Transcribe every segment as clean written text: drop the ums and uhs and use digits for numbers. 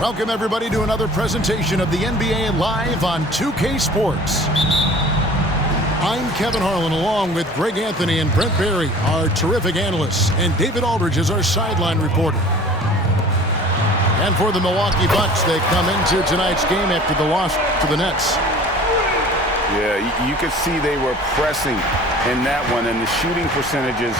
Welcome, everybody, to another presentation of the NBA Live on 2K Sports. I'm Kevin Harlan, along with Greg Anthony and Brent Barry, our terrific analysts, and David Aldridge is our sideline reporter. And for the Milwaukee Bucks, they come into tonight's game after the loss to the Nets. Yeah, you could see they were pressing in that one, and the shooting percentages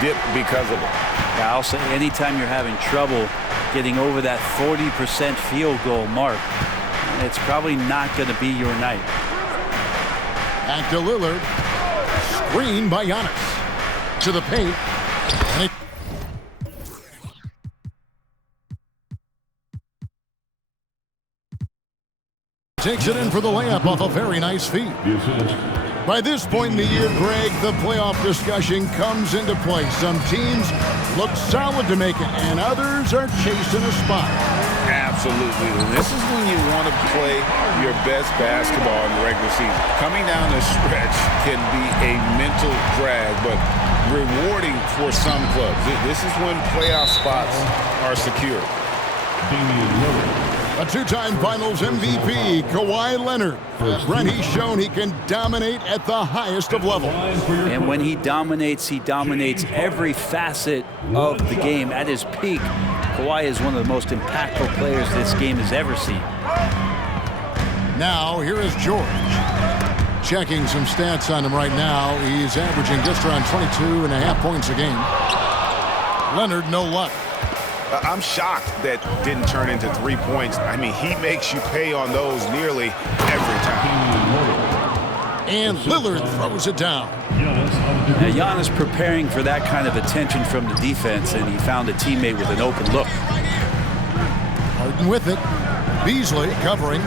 dipped because of it. Yeah, I'll say anytime you're having trouble getting over that 40% field goal mark, it's probably not going to be your night. Back to Lillard. Screen by Giannis. To the paint. And takes it in for the layup off a very nice feed. By this point in the year, Greg, the playoff discussion comes into play. Some teams look solid to make it, and others are chasing a spot. Absolutely. This is when you want to play your best basketball in the regular season. Coming down the stretch can be a mental drag, but rewarding for some clubs. This is when playoff spots are secure. A two-time Finals MVP, Kawhi Leonard. Brent, he's shown he can dominate at the highest of levels. And when he dominates every facet of the game. At his peak, Kawhi is one of the most impactful players this game has ever seen. Now, here is George. Checking some stats on him right now. He's averaging just around 22.5 points a game. Leonard, no luck. I'm shocked that didn't turn into 3 points. I mean, he makes you pay on those nearly every time. And Lillard throws it down. Now, Giannis preparing for that kind of attention from the defense, and he found a teammate with an open look. Harden with it. Beasley covering.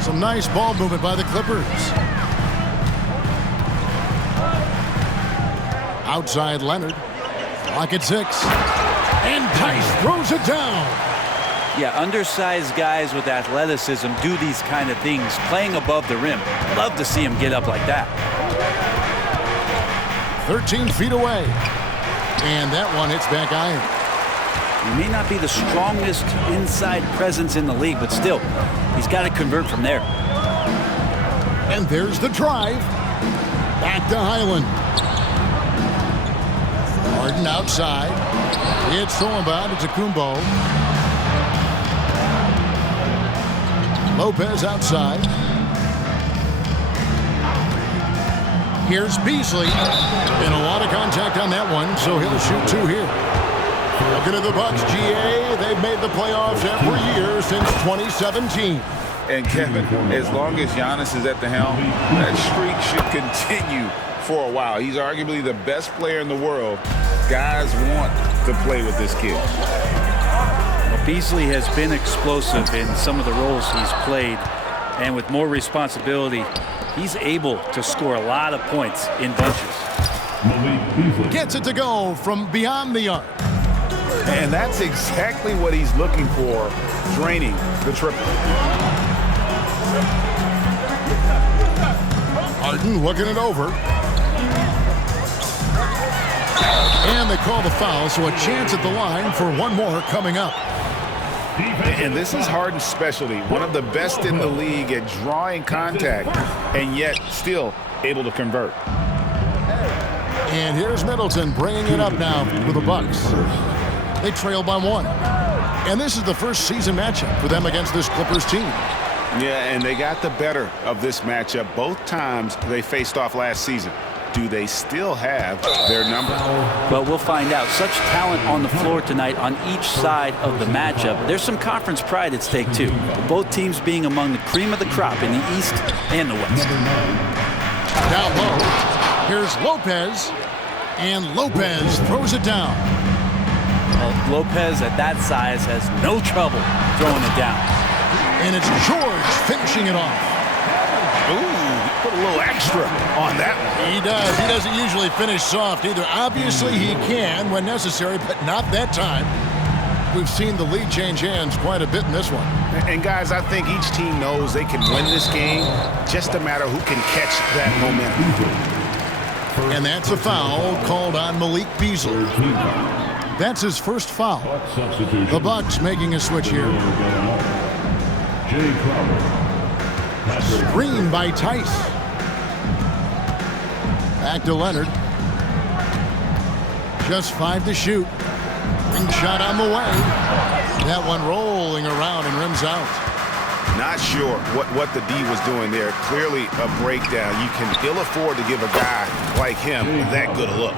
Some nice ball movement by the Clippers. Outside Leonard. Clock at 6. And Tice throws it down. Yeah, undersized guys with athleticism do these kind of things, playing above the rim. Love to see him get up like that. 13 feet away. And that one hits back iron. He may not be the strongest inside presence in the league, but still, he's got to convert from there. And there's the drive. Back to Highland. Harden outside. It's thrown by to Kumbo. Lopez outside. Here's Beasley. And a lot of contact on that one, so he'll shoot 2 here. Looking at the Bucks, GA, they've made the playoffs every year since 2017. And Kevin, as long as Giannis is at the helm, that streak should continue for a while. He's arguably the best player in the world. Guys want to play with this kid. Well, Beasley has been explosive in some of the roles he's played, and with more responsibility, he's able to score a lot of points in bunches. Gets it to go from beyond the arc. And that's exactly what he's looking for, draining the triple. Harden looking it over. And they call the foul, so a chance at the line for one more coming up. And this is Harden's specialty, one of the best in the league at drawing contact, and yet still able to convert. And here's Middleton bringing it up now for the Bucks. They trail by 1. And this is the first season matchup for them against this Clippers team. Yeah, and they got the better of this matchup both times they faced off last season. Do they still have their number? Well, we'll find out. Such talent on the floor tonight on each side of the matchup. There's some conference pride at stake, too. Both teams being among the cream of the crop in the East and the West. Down low. Here's Lopez. And Lopez throws it down. Well, Lopez at that size has no trouble throwing it down. And it's George finishing it off. Ooh, put a little extra on that one. He does. He doesn't usually finish soft either. Obviously, he can when necessary, but not that time. We've seen the lead change hands quite a bit in this one. And guys, I think each team knows they can win this game. Just a matter who can catch that momentum. And that's a foul called on Malik Beasley. That's his first foul. Substitution. The Bucks making a switch here. Jay Crowder. Screen by Tice. Back to Leonard. Just 5 to shoot. Ring shot on the way. That one rolling around and rims out. Not sure what the D was doing there. Clearly a breakdown. You can ill afford to give a guy like him that good a look.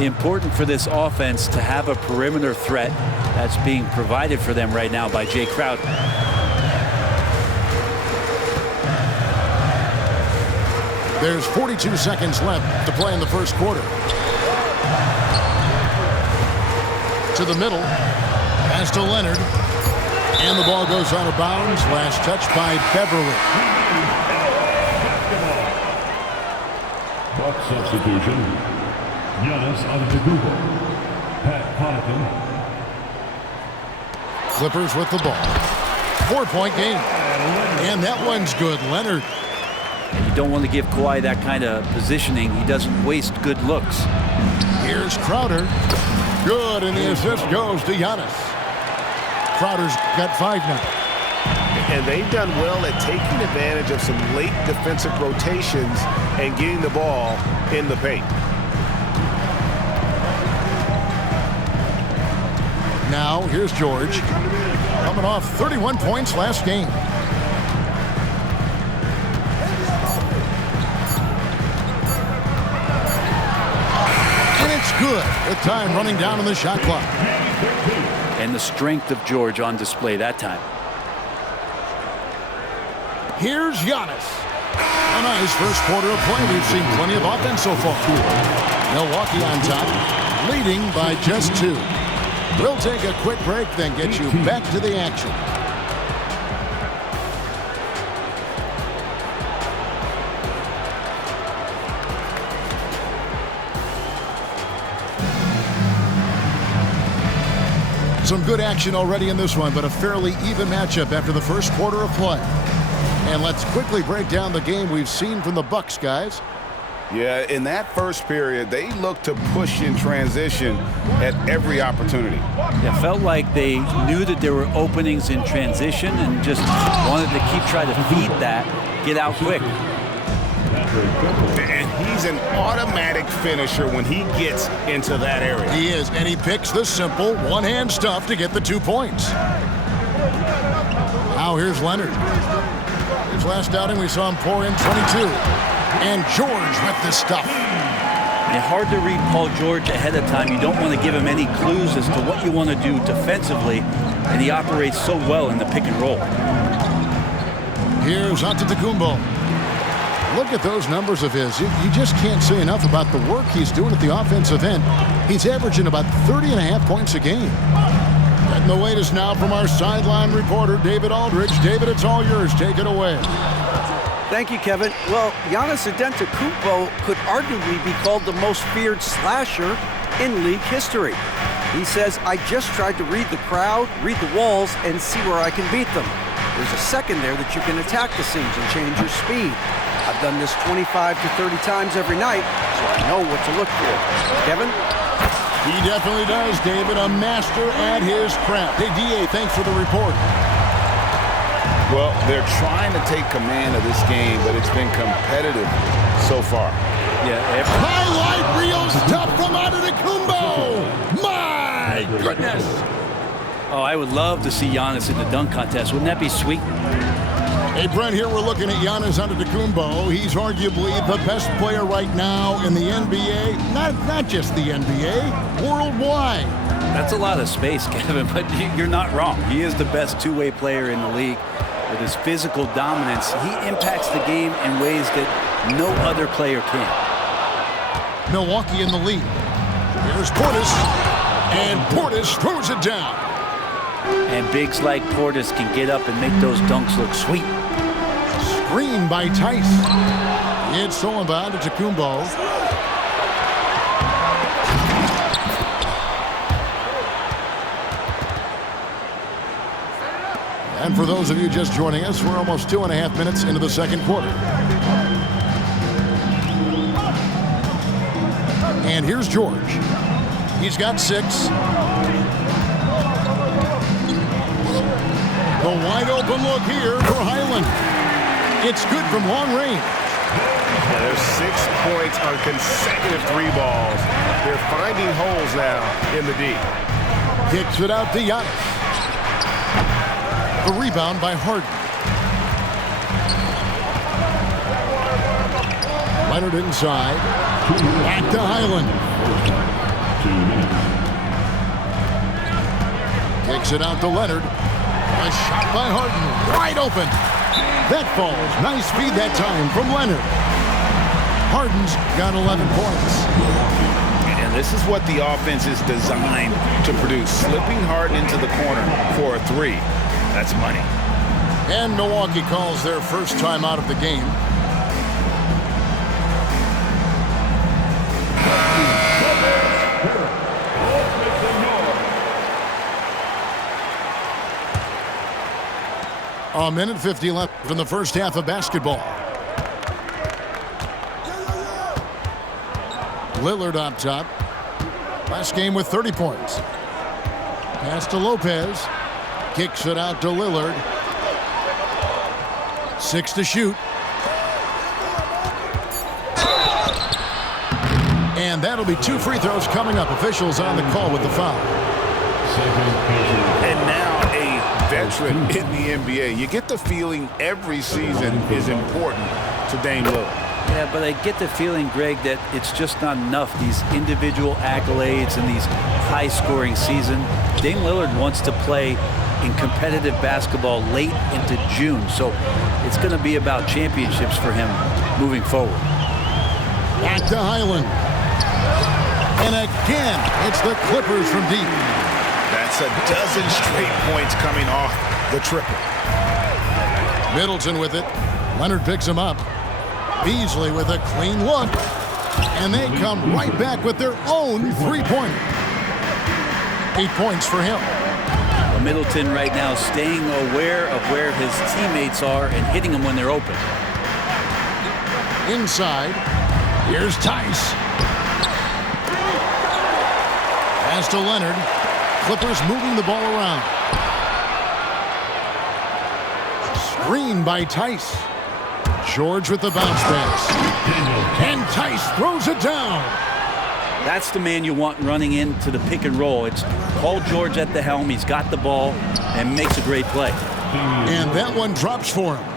Important for this offense to have a perimeter threat that's being provided for them right now by Jay Crowder. There's 42 seconds left to play in the first quarter. To the middle. Pass to Leonard. And the ball goes out of bounds. Last touch by Beverly. Buck substitution. Giannis Antetokounmpo. Pat Connaughton. Clippers with the ball. 4-point game. And that one's good. Leonard. You don't want to give Kawhi that kind of positioning. He doesn't waste good looks. Here's Crowder. Good, and the assist goes to Giannis. Crowder's got 5 now. And they've done well at taking advantage of some late defensive rotations and getting the ball in the paint. Now, here's George. Coming off 31 points last game. Good. With time running down on the shot clock. And the strength of George on display that time. Here's Giannis. A nice first quarter of play. We've seen plenty of offense so far. Milwaukee on top, leading by just 2. We'll take a quick break, then get you back to the action. Some good action already in this one, but a fairly even matchup after the first quarter of play. And let's quickly break down the game we've seen from the Bucks, guys. Yeah, in that first period, they looked to push in transition at every opportunity. It felt like they knew that there were openings in transition and just wanted to keep trying to feed that, get out quick. And he's an automatic finisher when he gets into that area. He is, and he picks the simple one-hand stuff to get the 2 points. Now here's Leonard. His last outing, we saw him pour in 22. And George with the stuff. It's hard to read Paul George ahead of time. You don't want to give him any clues as to what you want to do defensively, and he operates so well in the pick and roll. Here's Antetokounmpo. Look at those numbers of his. You just can't say enough about the work he's doing at the offensive end. He's averaging about 30.5 points a game. And the latest now from our sideline reporter, David Aldridge. David, it's all yours. Take it away. Thank you, Kevin. Well, Giannis Antetokounmpo could arguably be called the most feared slasher in league history. He says, I just tried to read the crowd, read the walls, and see where I can beat them. There's a second there that you can attack the seams and change your speed. I've done this 25 to 30 times every night, so I know what to look for. Kevin? He definitely does, David. A master at his craft. Hey, D.A., thanks for the report. Well, they're trying to take command of this game, but it's been competitive so far. Yeah. Highlight reel stuff from Antetokounmpo. My goodness. Oh, I would love to see Giannis in the dunk contest. Wouldn't that be sweet? Hey, Brent, here we're looking at Giannis Antetokounmpo. He's arguably the best player right now in the NBA. Not just the NBA, worldwide. That's a lot of space, Kevin, but you're not wrong. He is the best two-way player in the league. With his physical dominance, he impacts the game in ways that no other player can. Milwaukee in the lead. Here's Portis, and Portis throws it down. And bigs like Portis can get up and make those dunks look sweet. Screen by Tice. It's stolen by Antetokounmpo. And for those of you just joining us, we're almost 2.5 minutes into the second quarter. And here's George. He's got 6. The wide open look here for Highland. It's good from long range. Yeah, there's 6 points on consecutive 3 balls. They're finding holes now in the D. Kicks it out to Giannis. The rebound by Harden. Leonard inside. Back to Highland. 2 minutes. Kicks it out to Leonard. A shot by Harden. Wide open. That falls. Nice feed that time from Leonard. Harden's got 11 points. And this is what the offense is designed to produce. Slipping Harden into the corner for a 3. That's money. And Milwaukee calls their first time out of the game. A minute 50 left in the first half of basketball. Lillard on top. Last game with 30 points. Pass to Lopez. Kicks it out to Lillard. 6 to shoot. And that'll be 2 free throws coming up. Officials on the call with the foul. And now a veteran in the NBA. You get the feeling every season is important to Dame Lillard. Yeah, but I get the feeling, Greg, that it's just not enough. These individual accolades and these high-scoring season. Dame Lillard wants to play in competitive basketball late into June, so it's going to be about championships for him moving forward. Back to Highland. And again, it's the Clippers from deep. That's a dozen straight points coming off the triple. Middleton with it. Leonard picks him up. Beasley with a clean look. And they come right back with their own three-pointer. 8 points for him. Well, Middleton right now staying aware of where his teammates are and hitting them when they're open. Inside. Here's Tice. Pass to Leonard. Clippers moving the ball around. Screen by Tice. George with the bounce pass. And Tice throws it down. That's the man you want running into the pick and roll. It's Paul George at the helm. He's got the ball and makes a great play. And that one drops for him.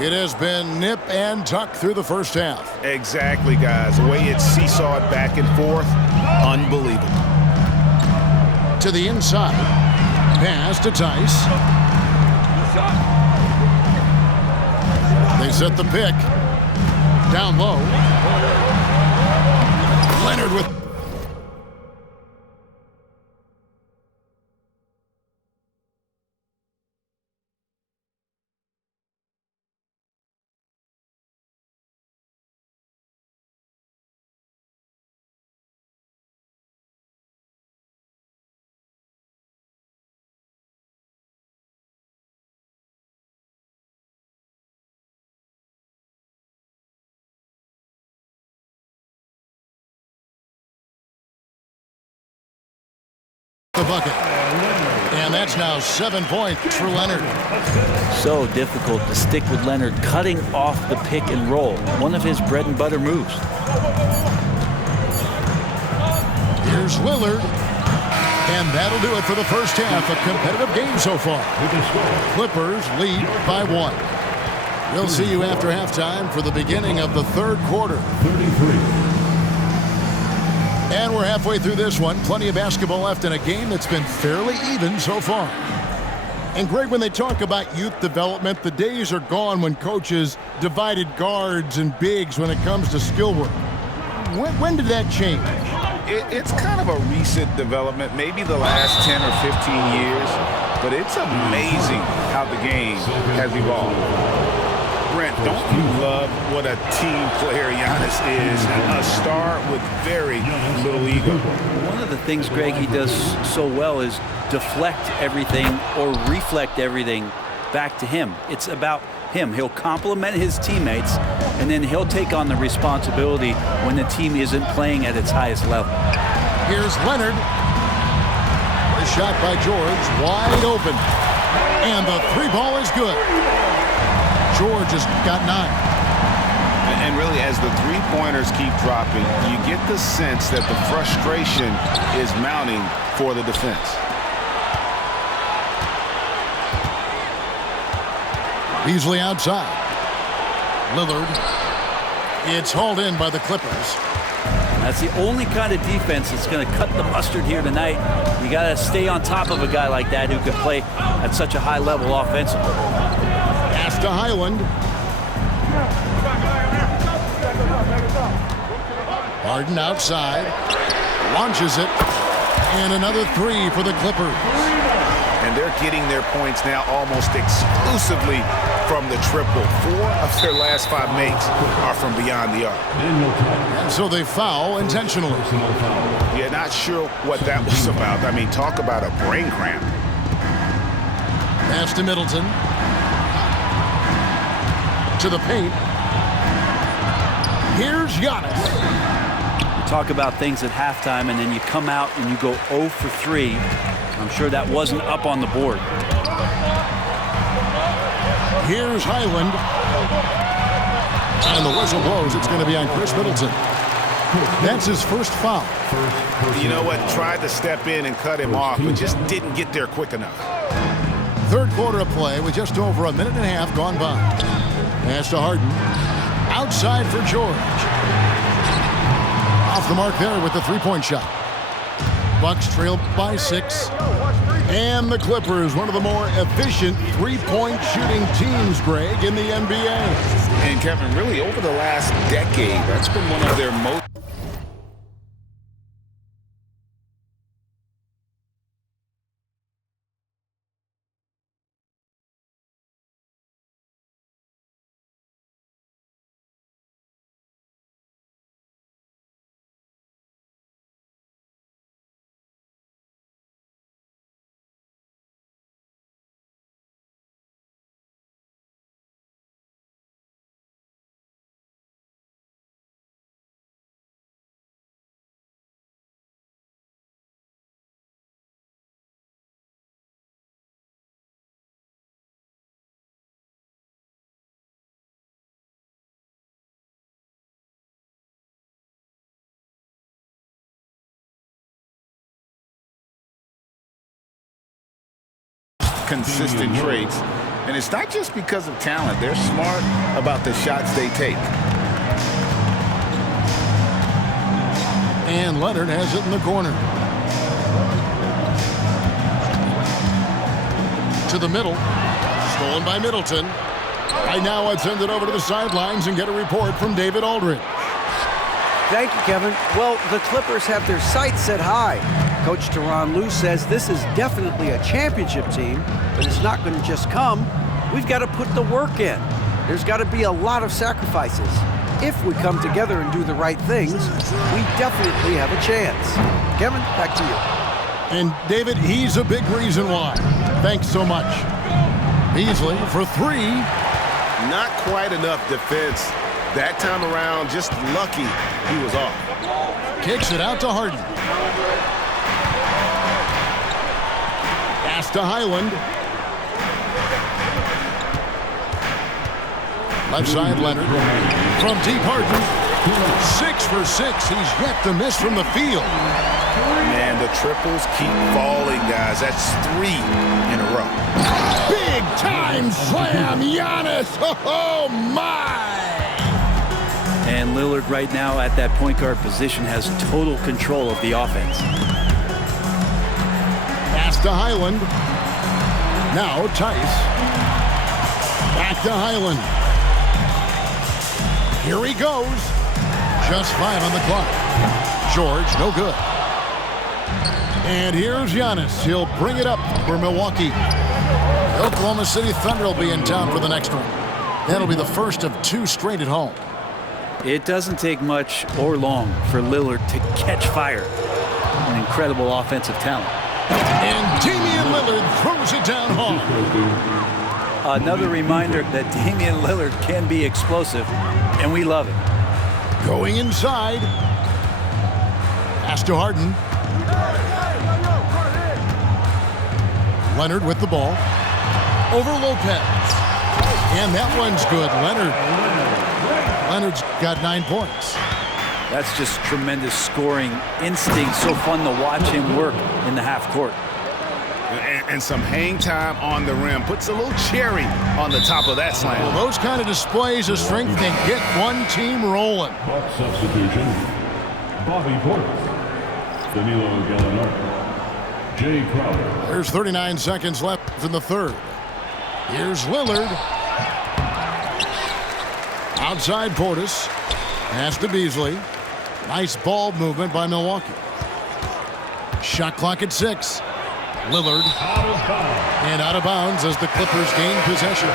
It has been nip and tuck through the first half. Exactly, guys. The way it's seesawed back and forth, unbelievable. To the inside. Pass to Tice. They set the pick. Down low. Leonard with... the bucket. And that's now 7 points for Leonard. So difficult to stick with Leonard cutting off the pick and roll. One of his bread and butter moves. Here's Lillard. And that'll do it for the first half. A competitive game so far. Clippers lead by 1. We'll see you after halftime for the beginning of the third quarter. 33. And we're halfway through this one. Plenty of basketball left in a game that's been fairly even so far. And Greg, when they talk about youth development, the days are gone when coaches divided guards and bigs when it comes to skill work. When did that change? It's kind of a recent development, maybe the last 10 or 15 years, but it's amazing how the game has evolved. Brent, don't you love what a team player Giannis is? A star with very little ego. One of the things, Greg, he does so well is deflect everything or reflect everything back to him. It's about him. He'll compliment his teammates, and then he'll take on the responsibility when the team isn't playing at its highest level. Here's Leonard. The shot by George, wide open. And the three ball is good. George has got 9. And really, as the three-pointers keep dropping, you get the sense that the frustration is mounting for the defense. Beasley outside. Lillard. It's hauled in by the Clippers. That's the only kind of defense that's going to cut the mustard here tonight. You got to stay on top of a guy like that who can play at such a high level offensively. Pass to Highland. Harden outside. Launches it. And another 3 for the Clippers. And they're getting their points now almost exclusively from the triple. 4 of their last 5 makes are from beyond the arc. And so they foul intentionally. Yeah, not sure what that was about. I mean, talk about a brain cramp. Pass to Middleton. To the paint. Here's Giannis. You talk about things at halftime, and then you come out and you go 0 for 3. I'm sure that wasn't up on the board. Here's Highland. And the whistle blows. It's going to be on Chris Middleton. That's his first foul. You know what? Tried to step in and cut him off, but just didn't get there quick enough. Third quarter of play with just over a minute and a half gone by. Pass to Harden. Outside for George. Off the mark there with the three-point shot. Bucks trail by 6. And the Clippers, one of the more efficient three-point shooting teams, Greg, in the NBA. And Kevin, really over the last decade, that's been one of their most... consistent traits, and it's not just because of talent. They're smart about the shots they take. And Leonard has it in the corner. To the middle. Stolen by Middleton. Right now I'd send it over to the sidelines and get a report from David Aldridge. Thank you, Kevin. Well, the Clippers have their sights set high. Coach Tyronn Lue says this is definitely a championship team, but it's not going to just come. We've got to put the work in. There's got to be a lot of sacrifices. If we come together and do the right things, we definitely have a chance. Kevin, back to you. And David, he's a big reason why. Thanks so much. Beasley for 3. Not quite enough defense. That time around, just lucky he was off. Kicks it out to Harden. Pass to Highland. Left side, Leonard. From deep, Harden. 6 for 6. He's yet to miss from the field. Man, the triples keep falling, guys. That's 3 in a row. Big time slam, Giannis. Oh, my. And Lillard right now at that point guard position has total control of the offense. Pass to Highland. Now Tice. Back to Highland. Here he goes. Just 5 on the clock. George, no good. And here's Giannis. He'll bring it up for Milwaukee. The Oklahoma City Thunder will be in town for the next one. That'll be the first of 2 straight at home. It doesn't take much or long for Lillard to catch fire. An incredible offensive talent. And Damian Lillard throws it down hard. Another reminder that Damian Lillard can be explosive, and we love it. Going inside. Pass to Harden. Leonard with the ball. Over Lopez. And that one's good. Leonard's got 9 points. That's just tremendous scoring instinct. So fun to watch him work in the half court. And some hang time on the rim. Puts a little cherry on the top of that slam. Well, those kind of displays of strength can get one team rolling. Bucks substitution. Bobby Portis. Danilo Gallinari. Jay Crowder. There's 39 seconds left in the third. Here's Lillard. Outside Portis. Pass to Beasley. Nice ball movement by Milwaukee. Shot clock at 6. Lillard. And out of bounds as the Clippers gain possession.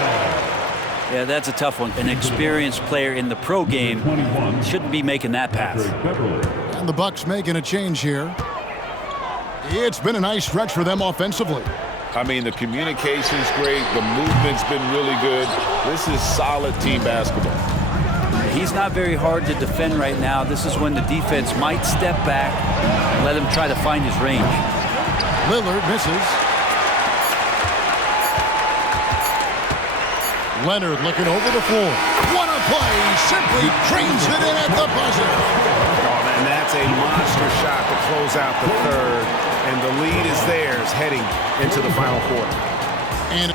Yeah, that's a tough one. An experienced player in the pro game shouldn't be making that pass. And the Bucks making a change here. It's been a nice stretch for them offensively. I mean, the communication's great. The movement's been really good. This is solid team basketball. He's not very hard to defend right now. This is when the defense might step back and let him try to find his range. Lillard misses. Leonard looking over the floor. What a play! Simply trains it in at the buzzer. Oh, and that's a monster shot to close out the third. And the lead is theirs heading into the final quarter. And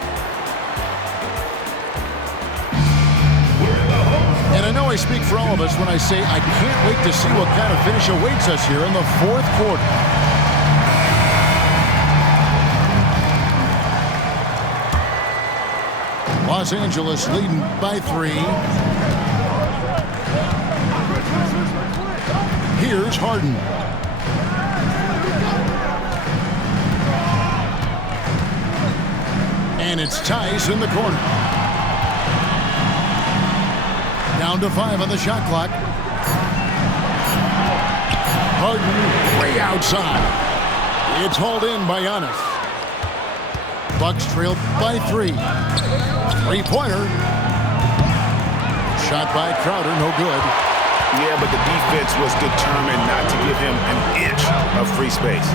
I know I speak for all of us when I say I can't wait to see what kind of finish awaits us here in the fourth quarter. Los Angeles leading by 3. Here's Harden. And it's Tice in the corner. Down to 5 on the shot clock. Harden way outside. It's hauled in by Giannis. Bucks trailed by 3. 3-pointer. Shot by Crowder, no good. Yeah, but the defense was determined not to give him an inch of free space.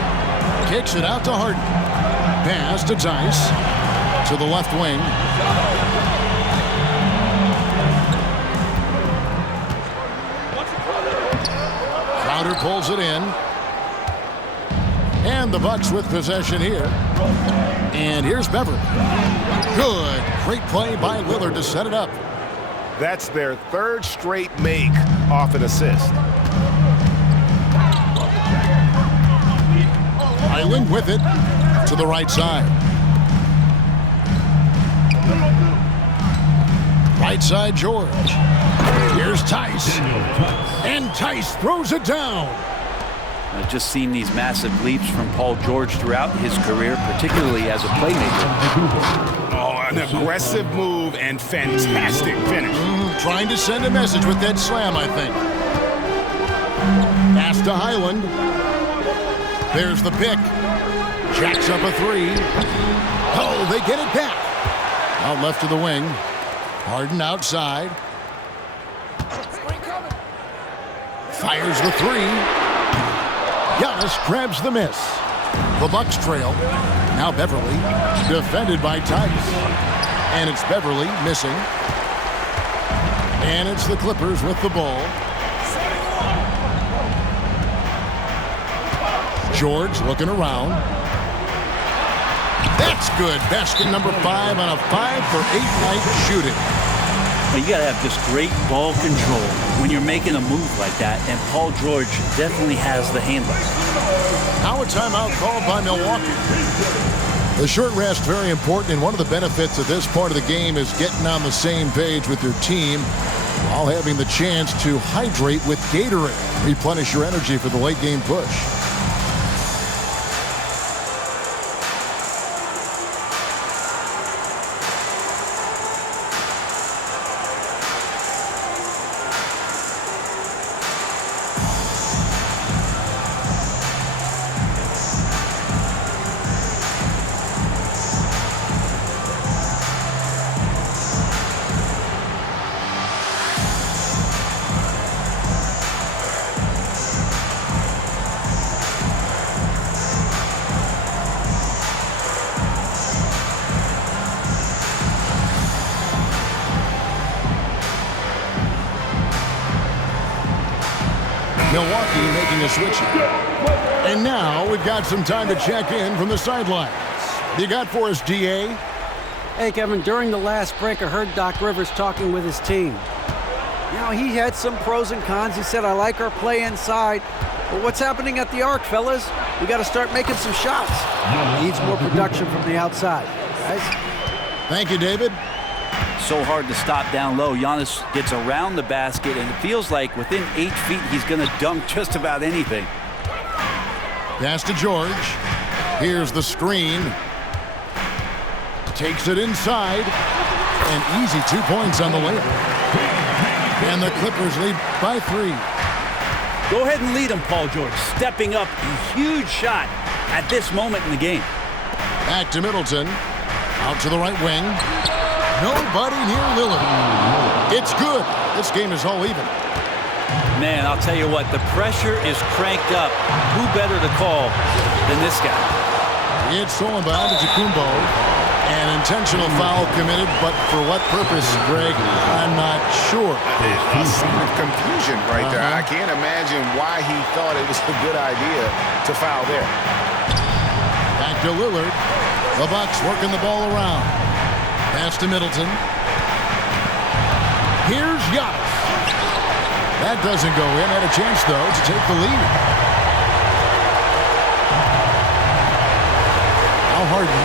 Kicks it out to Harden. Pass to Tice. To the left wing. Crowder pulls it in. And the Bucks with possession here. And here's Beverly. Good. Great play by Lillard to set it up. That's their 3rd straight make off an assist. Island with it to the right side. Right side, George. Here's Tice. And Tice throws it down. I've just seen these massive leaps from Paul George throughout his career, particularly as a playmaker. Oh, an aggressive move and fantastic finish. Trying to send a message with that slam, I think. Pass to Highland. There's the pick. Jacks up a 3. Oh, they get it back. Out left to the wing. Harden outside. Fires the 3. Giannis grabs the miss. The Bucks trail. Now Beverly, defended by Tice. And it's Beverly missing. And it's the Clippers with the ball. George looking around. That's good. Basket number 5 on a 5-for-8 night shooting. You got to have just great ball control when you're making a move like that, and Paul George definitely has the handle. Now a timeout called by Milwaukee. The short rest very important, and one of the benefits of this part of the game is getting on the same page with your team. while having the chance to hydrate with Gatorade. Replenish your energy for the late game push. Milwaukee making a switch. And now we've got some time to check in from the sidelines. You got for us, DA? Hey, Kevin, during the last break, I heard Doc Rivers talking with his team. You know, he had some pros and cons. He said, I like our play inside. But what's happening at the arc, fellas? We got to start making some shots. Needs more production from the outside. Guys? Thank you, David. So hard to stop down low. Giannis gets around the basket, and it feels like within 8 feet, he's going to dunk just about anything. Pass to George. Here's the screen. Takes it inside. An easy 2 points on the layup. And the Clippers lead by 3. Go ahead and lead him, Paul George. Stepping up, a huge shot at this moment in the game. Back to Middleton. Out to the right wing. Nobody near Lillard. It's good. This game is all even. Man, I'll tell you what, the pressure is cranked up. Who better to call than this guy? It's stolen by Antetokounmpo. An intentional foul committed, but for what purpose, Greg? I'm not sure. A scene of confusion right there. I can't imagine why he thought it was a good idea to foul there. Back to Lillard. The Bucks working the ball around. Pass to Middleton. Here's Giannis. That doesn't go in. Had a chance, though, to take the lead. Now Harden.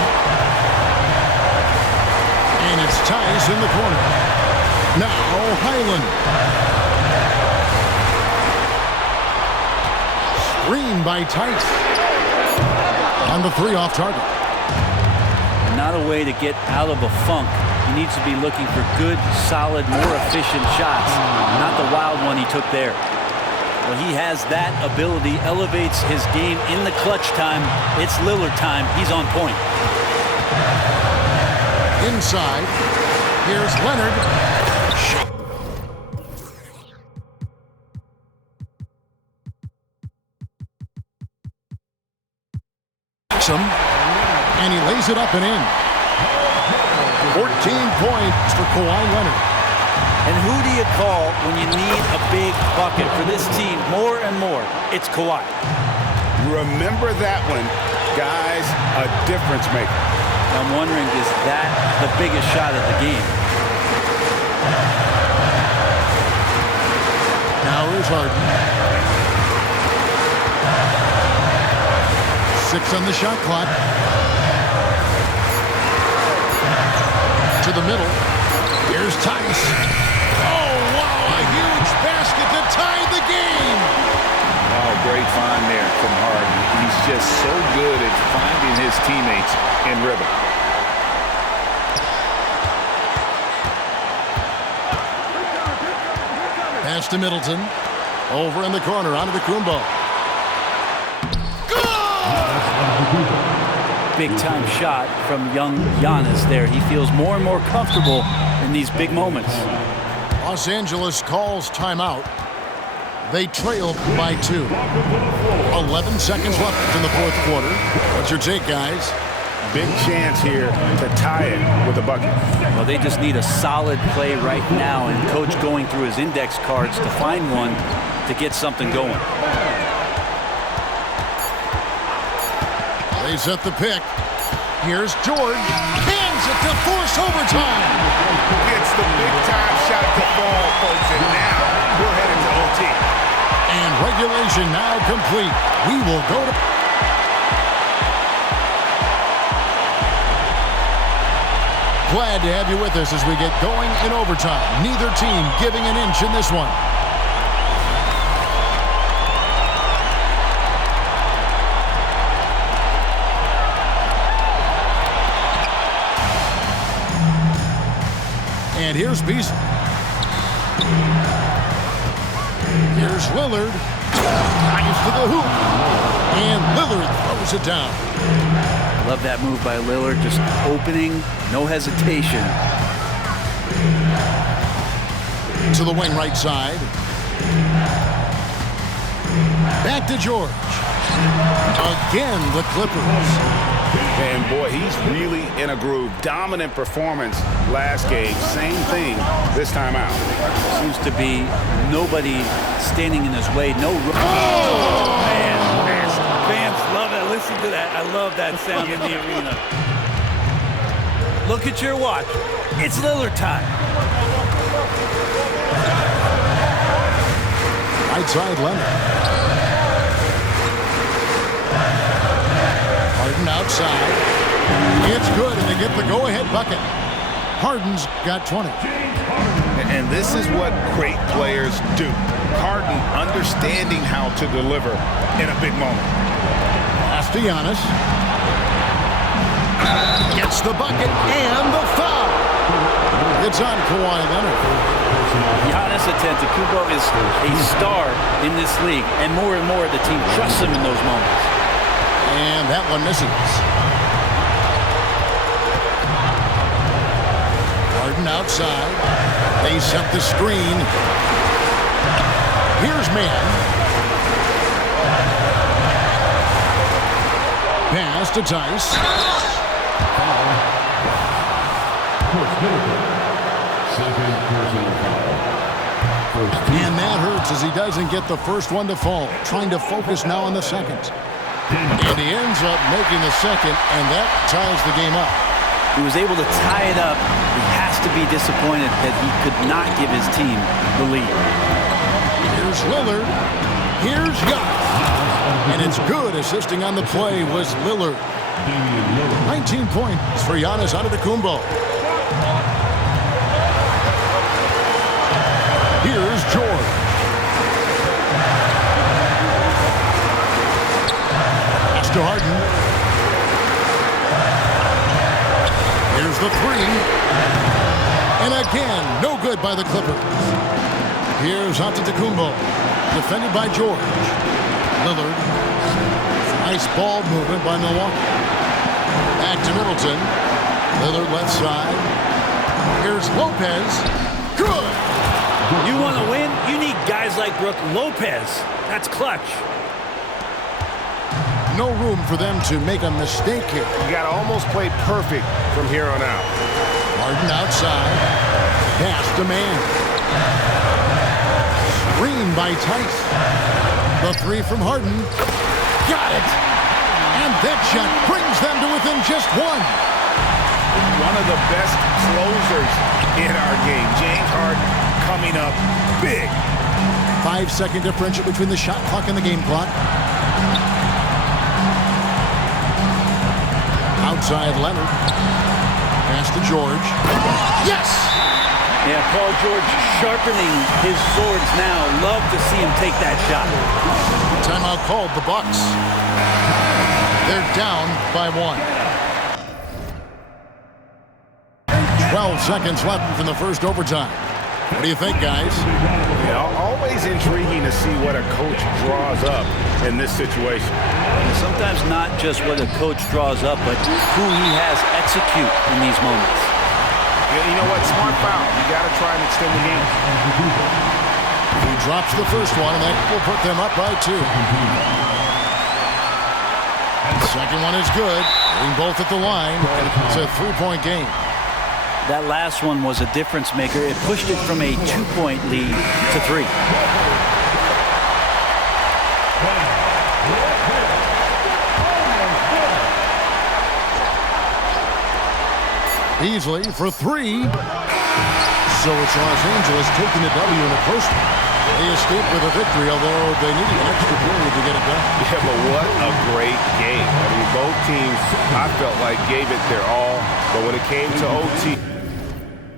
And it's Tice in the corner. Now Highland. Screen by Tice. And the 3 off target. Not a way to get out of a funk. He needs to be looking for good, solid, more efficient shots. Not the wild one he took there. Well, he has that ability, elevates his game in the clutch time. It's Lillard time. He's on point. Inside. Here's Leonard. And he lays it up and in. 14 points for Kawhi Leonard. And who do you call when you need a big bucket for this team more and more? It's Kawhi. Remember that one, guys, a difference maker. I'm wondering, is that the biggest shot of the game? Now here's Harden. 6 on the shot clock. To the middle. Here's Tice. Oh, wow, a huge basket to tie the game. Oh, great find there from Harden. He's just so good at finding his teammates in rhythm. Pass to Middleton. Over in the corner, Antetokounmpo. Big-time shot from young Giannis there. He feels more and more comfortable in these big moments. Los Angeles calls timeout. They trail by 2. 11 seconds left in the fourth quarter. What's your take, guys? Big chance here to tie it with a bucket. Well, they just need a solid play right now, and Coach going through his index cards to find one to get something going. They set the pick. Here's George. Cans it to force overtime. Gets the big-time shot to fall, folks, and now we're headed to OT. And regulation now complete. We will go to... Glad to have you with us as we get going in overtime. Neither team giving an inch in this one. And here's Beasley. Here's Lillard. Drives to the hoop. And Lillard throws it down. Love that move by Lillard, just opening, no hesitation. To the wing right side. Back to George. Again, the Clippers. And boy, he's really in a groove. Dominant performance last game. Same thing this time out. Seems to be nobody standing in his way. No. Oh, man. Fans love that. Listen to that. I love that sound in the arena. Look at your watch. It's Lillard time. Right side, Leonard. Harden outside. It's good, and they get the go-ahead bucket. Harden's got 20. And this is what great players do. Harden understanding how to deliver in a big moment. Pass to Giannis. Gets the bucket and the foul. It's on Kawhi Leonard. Giannis Antetokounmpo is a star in this league, and more the team trusts him in those moments. And that one misses. Harden outside. They set the screen. Here's man. Pass to Tice. Second personal foul. And that hurts as he doesn't get the first one to fall. Trying to focus now on the second. And he ends up making the second, and that ties the game up. He was able to tie it up. He has to be disappointed that he could not give his team the lead. Here's Lillard. Here's Giannis. And it's good. Assisting on the play was Lillard. 19 points for Giannis Antetokounmpo. Here's George. To Harden. Here's the three. And again, no good by the Clippers. Here's Antetokounmpo, defended by George. Lillard. Nice ball movement by Milwaukee. Back to Middleton. Lillard left side. Here's Lopez. Good. You want to win? You need guys like Brook Lopez. That's clutch. No room for them to make a mistake here. You got to almost play perfect from here on out. Harden outside. Pass to man. Screen by Tice. The three from Harden. Got it. And that shot brings them to within just one. One of the best closers in our game. James Harden coming up big. 5-second differential between the shot clock and the game clock. Outside Leonard. Pass to George. Yes! Yeah, Paul George sharpening his swords now. Love to see him take that shot. Timeout called, the Bucks. They're down by 1. 12 seconds left in the first overtime. What do you think, guys? Yeah, always intriguing to see what a coach draws up in this situation. Sometimes not just what a coach draws up, but who he has execute in these moments. Yeah, you know what? Smart foul. You got to try and extend the game. He drops the first one, and that will put them up by 2. The second one is good. Hitting both at the line. It's a 3-point game. That last one was a difference maker. It pushed it from a 2-point lead to 3. Beasley for 3. So it's Los Angeles taking the W in the first one. They escaped with a victory, although they needed an extra period to get it done. Yeah, but what a great game. I mean, both teams, I felt like, gave it their all. But when it came to OT,